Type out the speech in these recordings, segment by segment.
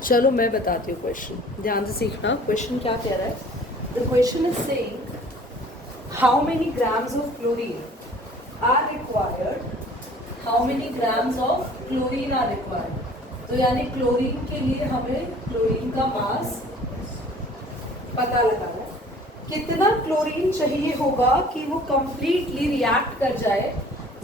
चलो मैं बताती हूँ क्वेश्चन, ध्यान से सीखना। क्वेश्चन क्या कह रहा है? The question is saying how many grams of chlorine are required, how many grams of chlorine are required. तो यानी क्लोरीन के लिए हमें क्लोरीन का मास पता लगाना है। कितना क्लोरीन चाहिए होगा कि वो कंप्लीटली रिएक्ट कर जाए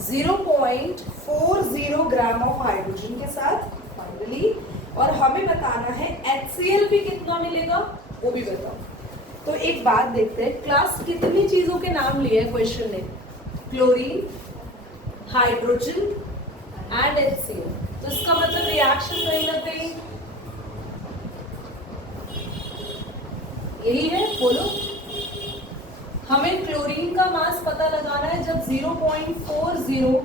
0.40 ग्राम ऑफ हाइड्रोजन के साथ फाइनली, और हमें बताना है HCl भी कितना मिलेगा वो भी बताओ। तो एक बात देखते हैं, क्लास कितनी चीजों के नाम लिए हैं क्वेश्चन ने? Chlorine, hydrogen and HCl। तो इसका मतलब रिएक्शन कहीं ना कहीं यही है। बोलो, हमें क्लोरीन का मास पता लगाना है जब 0.40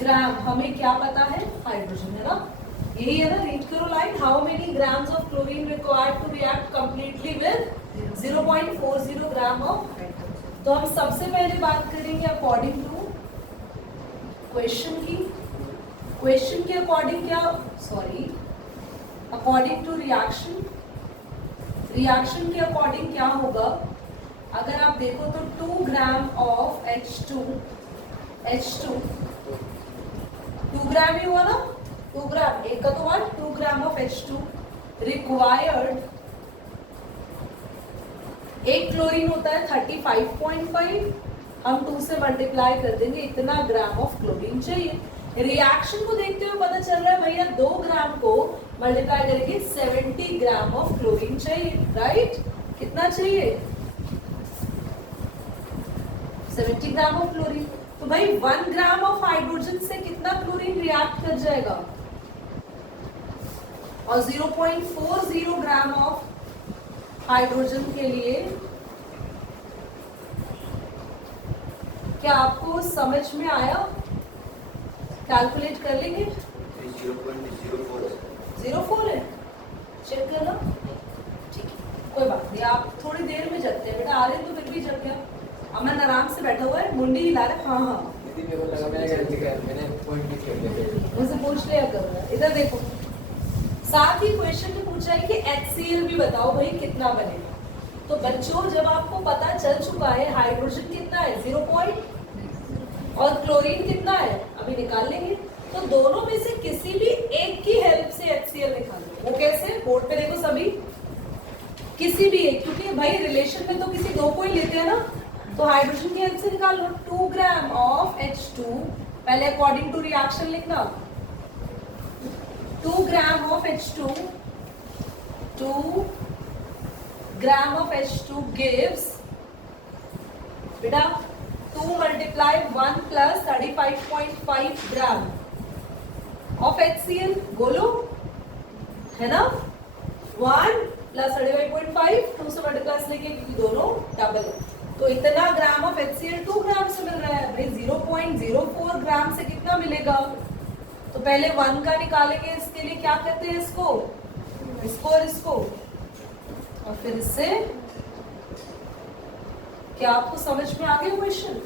ग्राम, हमें क्या पता है? हाइड्रोजन, है ना? यही है ना? रीड करो line, how many grams of chlorine required to react completely with 0.40 gram of. तो हम सबसे पहले बात करेंगे अकॉर्डिंग टू क्वेश्चन की। क्वेश्चन के अकॉर्डिंग क्या, sorry, according to reaction, reaction के अकॉर्डिंग क्या होगा? अगर आप देखो तो 2 ग्राम ऑफ H2 2 ग्राम ही हुआ ना? 2 ग्राम, एक का तो 1, 2 ग्राम ऑफ H2 रिक्वायर्ड। एक क्लोरीन होता है 35.5, हम 2 से मल्टीप्लाई कर देंगे, इतना ग्राम ऑफ क्लोरीन चाहिए। रिएक्शन को देखते हुए पता चल रहा है भैया 2 ग्राम को मल्टीप्लाई करेंगे 70 ग्राम ऑफ क्लोरीन चाहिए, राइट? कितना चाहिए? 70 ग्राम ऑफ क्लोरीन। तो भाई 1 ग्राम ऑफ हाइड्रोजन से कितना क्लोरीन रिएक्ट कर जाएगा? और 0.40 ग्राम ऑफ हाइड्रोजन के लिए क्या आपको समझ में आया? कैलकुलेट कर लेंगे। 0.04 है, चेक करना। ठीक है, कोई बात नहीं, आप थोड़ी देर में जगते हैं बेटा, आ रहे तो फिर भी जग गया। अमन आराम से बैठा हुआ है, मुंडी हिला रहा। हाँ हाँ, मुझसे पूछ लिया करो। इधर देखो, साथ ही क्वेश्चन में पूछा है कि HCl भी बताओ भाई कितना बनेगा। तो बच्चों जब आपको पता चल चुका है हाइड्रोजन कितना है 0. और क्लोरीन कितना है अभी निकाल लेंगे, तो दोनों में से किसी भी एक की हेल्प से HCl निकाल लो। वो कैसे? बोर्ड पे देखो सभी, किसी भी एक, क्योंकि भाई रिलेशन में तो किसी दो को ही लेते हैं ना, तो हाइड्रोजन की हेल्प से निकाल लो। 2 ग्राम ऑफ H2, पहले अकॉर्डिंग टू रिएक्शन लिखना। 2 gram of H2, 2 gram of H2 gives, बेटा 2 multiply 1 plus 35.5 gram of HCl। बोलो, है ना? 1 प्लस 35.5, 2 से मल्टीप्लाई लेके दोनों डबल, तो इतना ग्राम ऑफ HCl 2 ग्राम से मिल रहा है। भाई 0.04 ग्राम से कितना मिलेगा? तो पहले 1 का निकालेंगे, इसके लिए क्या कहते हैं? इसको और इसको, और फिर इससे। क्या आपको समझ में आ गया क्वेश्चन?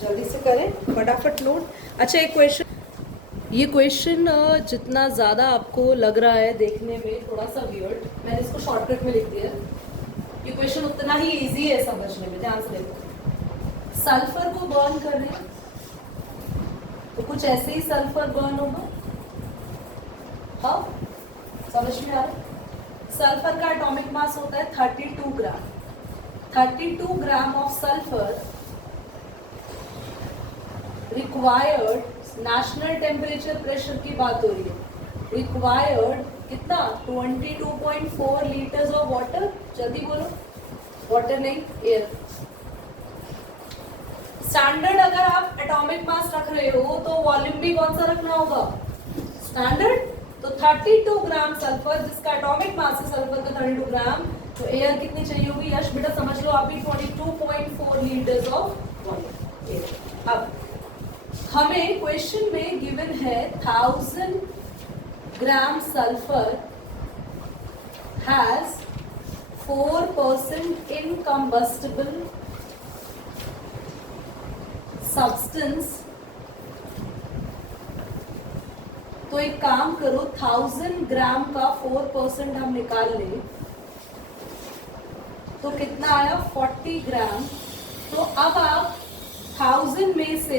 जल्दी से करें, फटाफट नोट। अच्छा, एक क्वेश्चन, ये क्वेश्चन जितना ज़्यादा आपको लग रहा है देखने में थोड़ा सा वियर्ड, मैंने इसको शॉर्टकट में लिख दिया। ये क्वेश्चन उतना ही इजी है समझने में, ध्यान से देखो। सल्फर को बर्न कर रहे हैं, तो कुछ ऐसे ही सल्फर बर्न होगा। हाँ, समझ में आ रहा है? सल्फर का एटॉमिक मास होता है 32 ग्राम। 32 gram of sulphur required, national temperature pressure की बात हो रही है, रिक्वायर्ड कितना? 22.4 लीटर्स ऑफ वाटर। जल्दी बोलो, वाटर नहीं, एयर। स्टैंडर्ड अगर आप एटॉमिक मास रख रहे हो तो वॉल्यूम भी कौन सा रखना होगा? स्टैंडर्ड। तो 32 ग्राम सल्फर, जिसका एटॉमिक मास है सल्फर का 32 ग्राम, तो एयर कितनी चाहिए होगी? यश बेटा समझ लो आप भी, 22.4 लीटर्स ऑफ वाटर। अब हमें क्वेश्चन में गिवन है 1000 ग्राम सल्फर हैज 4% incombustible substance तो एक काम करो, 1000 ग्राम का 4% हम निकाल लें तो कितना आया 40 ग्राम। तो अब आप 1000 में से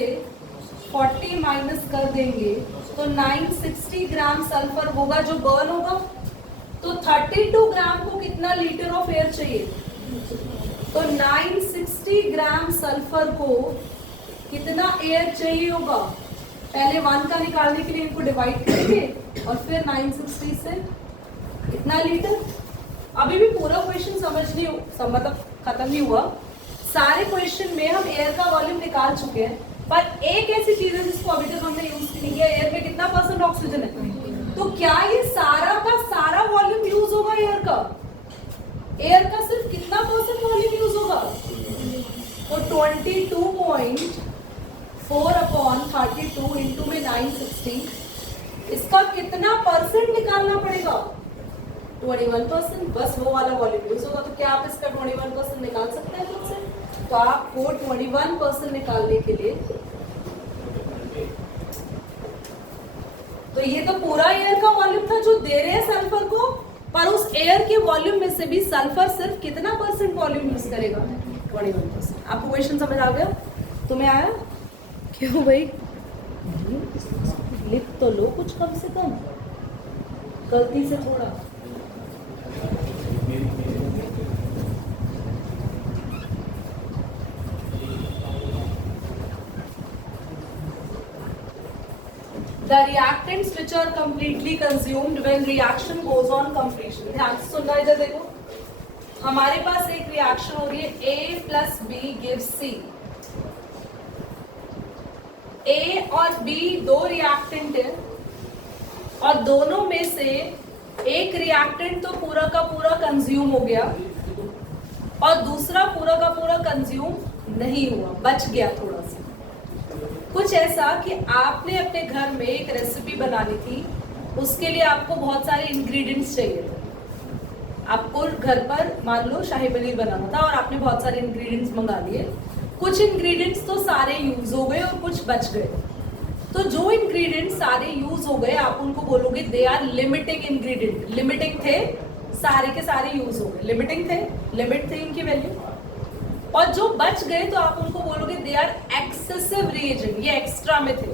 40 माइनस कर देंगे तो 960 ग्राम सल्फर होगा जो बर्न होगा। तो 32 ग्राम को कितना लीटर ऑफ एयर चाहिए? तो 960 ग्राम सल्फर को कितना एयर चाहिए होगा? पहले 1 का निकालने के लिए इनको डिवाइड करेंगे और फिर 960 से कितना लीटर। अभी भी पूरा क्वेश्चन मतलब खत्म नहीं हुआ। सारे क्वेश्चन में हम एयर का वॉल्यूम निकाल चुके हैं, पर एक ऐसी चीज है जिसको अभी तक हमने यूज नहीं किया। एयर में कितना % ऑक्सीजन है? तो क्या ये सारा का सारा वॉल्यूम यूज होगा एयर का? एयर का सिर्फ कितना % वॉल्यूम यूज होगा? तो 22.4/32 इंटू में 960, इसका कितना % निकालना पड़ेगा? 21%। बस वो वाला वॉल्यूम यूज होगा। तो क्या आप इसका 21% निकाल सकते हैं खुद से? तो आपको 21% निकालने के लिए, तो ये तो पूरा एयर का वॉल्यूम था जो दे रहे हैं सल्फर को, पर उस एयर के वॉल्यूम में से भी सल्फर सिर्फ कितना % वॉल्यूम यूज करेगा? 21%। आपको क्वेश्चन समझ आ गया? तुम्हें आया? क्यों भाई, लिख तो लो कुछ कम से कम, गलती से थोड़ा। The reactants which are completely consumed when reaction goes on completion। ध्यान से सुनना, इधर देखो, हमारे पास एक रिएक्शन हो रही है, A + B gives C। A और B दो रिएक्टेंट है और दोनों में से एक रिएक्टेंट तो पूरा का पूरा कंज्यूम हो गया और दूसरा पूरा का पूरा कंज्यूम नहीं हुआ, बच गया थोड़ा सा। कुछ ऐसा कि आपने अपने घर में एक रेसिपी बनानी थी, उसके लिए आपको बहुत सारे इंग्रेडिएंट्स चाहिए थे। आपको घर पर मान लो शाही पनीर बनाना था और आपने बहुत सारे इंग्रेडिएंट्स मंगा लिए। कुछ इंग्रेडिएंट्स तो सारे यूज हो गए और कुछ बच गए। तो जो इंग्रेडिएंट्स सारे यूज हो गए आप उनको बोलोगे they are limiting ingredient. Limiting थे, सारे के सारे यूज हो गए, लिमिटिंग थे, लिमिट थे इनकी वैल्यू। और जो बच गए तो आप उनको बोलोगे दे आर एक्सेसिव रिएजेंट, ये एक्स्ट्रा में थे।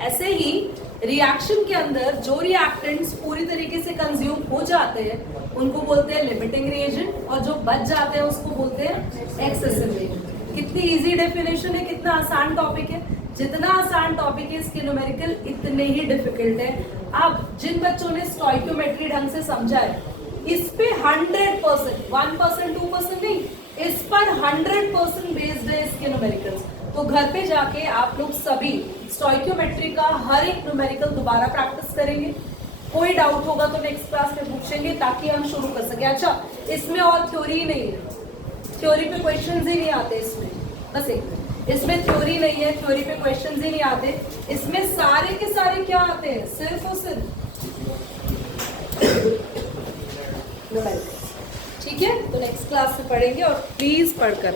ऐसे ही रिएक्शन के अंदर जो रिएक्टेंट्स पूरी तरीके से कंज्यूम हो जाते हैं उनको बोलते हैं लिमिटिंग रिएजेंट और जो बच जाते हैं उसको बोलते हैं एक्सेसिव रिएजेंट। कितनी इजी डेफिनेशन है, कितना आसान टॉपिक है। जितना आसान टॉपिक है इसके न्यूमेरिकल इतने ही डिफिकल्ट है। अब जिन बच्चों ने स्टोइकियोमेट्री ढंग से समझा है, इस पे 100%, 1% 2% नहीं, इस पर 100% बेस्ड है इसके न्यूमेरिकल्स। तो घर पे जाके आप लोग सभी स्टोइकियोमेट्री का हर एक न्यूमेरिकल दोबारा प्रैक्टिस करेंगे। कोई डाउट होगा तो नेक्स्ट क्लास में पूछेंगे ताकि हम शुरू कर सके। अच्छा, इसमें और थ्योरी ही नहीं है, थ्योरी पे क्वेश्चंस ही नहीं आते इसमें। बस एक, इसमें थ्योरी नहीं है, थ्योरी पे क्वेश्चंस ही नहीं आते। इसमें सारे के सारे क्या आते हैं? सिर्फ और सिर्फ न्यूमेरिकल। ठीक है, तो नेक्स्ट क्लास में पढ़ेंगे और प्लीज पढ़ कर